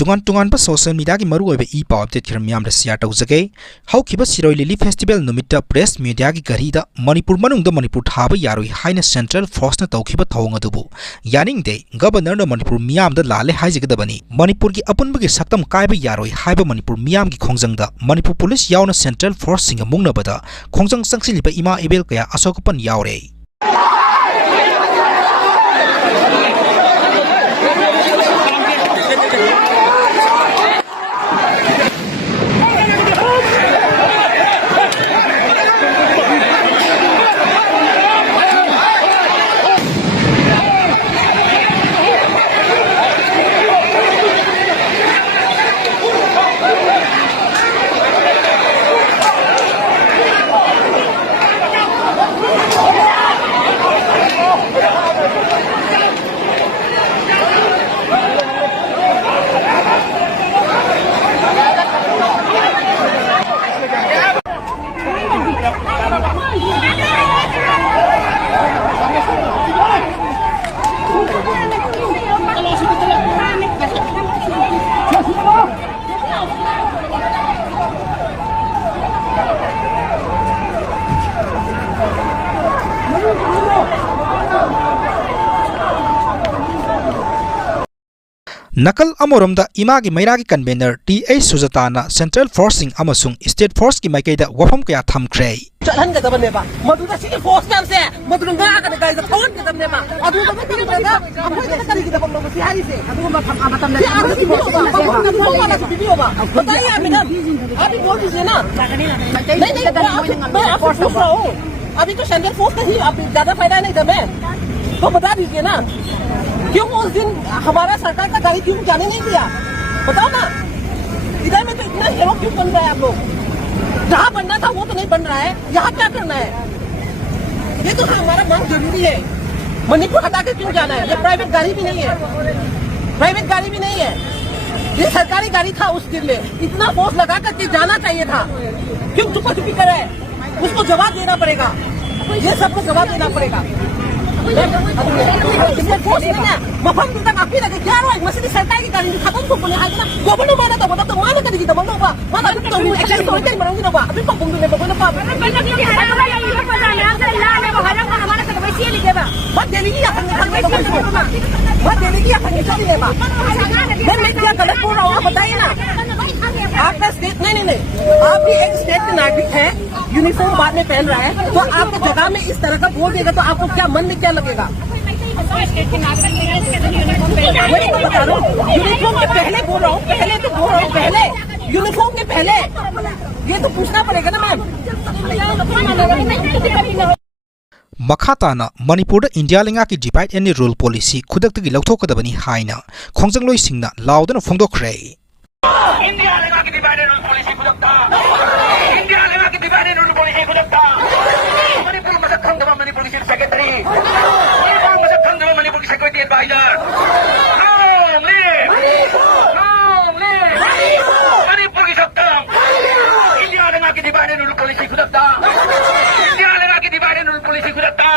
tungan social media ki maru oibe e paw update khiram yam share tawjage haukiba siroi lili festival numita press media ki gari da manipur manung da manipur thaba yaroi haina central force na tawkhiba thawng adubu yaning de governor na manipur miyam da lale haijigadabani manipur ki apunba ki saktam kaiba yaroi haiba manipur miyam ki khongjang da manipur police yauna central force singa mungna bada khongjang sangsiliba Ema Eben kaya Ashok Apan Yaore. Nakal amoromda ima ki maira ki convener TA Sujatana Central Forcing amasung State Force ki maikaida wafam kaya thamkhre chalan ka dabane ba maduda si force kam se maduda nga ka kai da thon ka dabane ba adu ka bi da amoi ka kari ki dabam lo si hari se adu ma tham amatam le adu ki mo wala ki video ba बताइए madam अभी बोल दीजिए ना नहीं मैं आपको पूछ रहा हूँ अभी तो सेंट्रल फोर्स का ही आप ज्यादा फायदा नहीं था मैं तो बता दीजिए ना क्यों उस दिन हमारा सरकार का गाड़ी क्यों जाने नहीं दिया बताओ ना इधर में तो इतना हेरो क्यों बन रहा है आप लोग जहाँ बनना था वो तो नहीं बन रहा है यहाँ क्या करना है ये तो हमारा मांग जरूरी है मणिपुर हटा के क्यों जाना है ये प्राइवेट गाड़ी भी नहीं है प्राइवेट गाड़ी भी नहीं है ये सरकारी गाड़ी था उस दिन में इतना फोर्स लगा करके जाना चाहिए था क्यों चुपा चुपी कर रहे हैं उसको जवाब देना पड़ेगा ये सबको जवाब देना पड़ेगा मफम तक आप ही लगे क्या रहा है मसीदी सरकार की गाड़ी खत्म को बोले हाल ना गवर्नर माना तो बता तो माने करेगी तो बोलो बा माना तो एक्शन तो नहीं मारूंगी ना बा अभी को बोलूंगी मैं बोलो बा मत देगी अपन निकाल मत देगी अपन निकाल ले बा मैं क्या गलत बोल रहा हूँ बताइए ना आपका स्टेट नहीं आप भी एक स्टेट के नागरिक है यूनिफॉर्म बाद में पहन रहा है तो आपको जगह में इस तरह का बोल देगा तो आपको क्या मन में क्या लगेगा वही तो बता रहा हूँ यूनिफॉर्म के पहले बोल रहा हूँ पहले यूनिफॉर्म के पहले ये तो पूछना पड़ेगा ना ma'am Makhatana Manipur India Linga ki divide and rule policy khudak ki lauthokadabani haina khongjang loi singna laudana phongdokre India Linga ki divide and rule policy khudakta India Linga ki divide and rule policy khudakta Manipur masak khangdaba Manipur ki secretary Manipur masak khangdaba Manipur ki security advisor Manipur ki saktam India Linga ki divide and rule policy khudakta India Linga ki divide and rule policy khudakta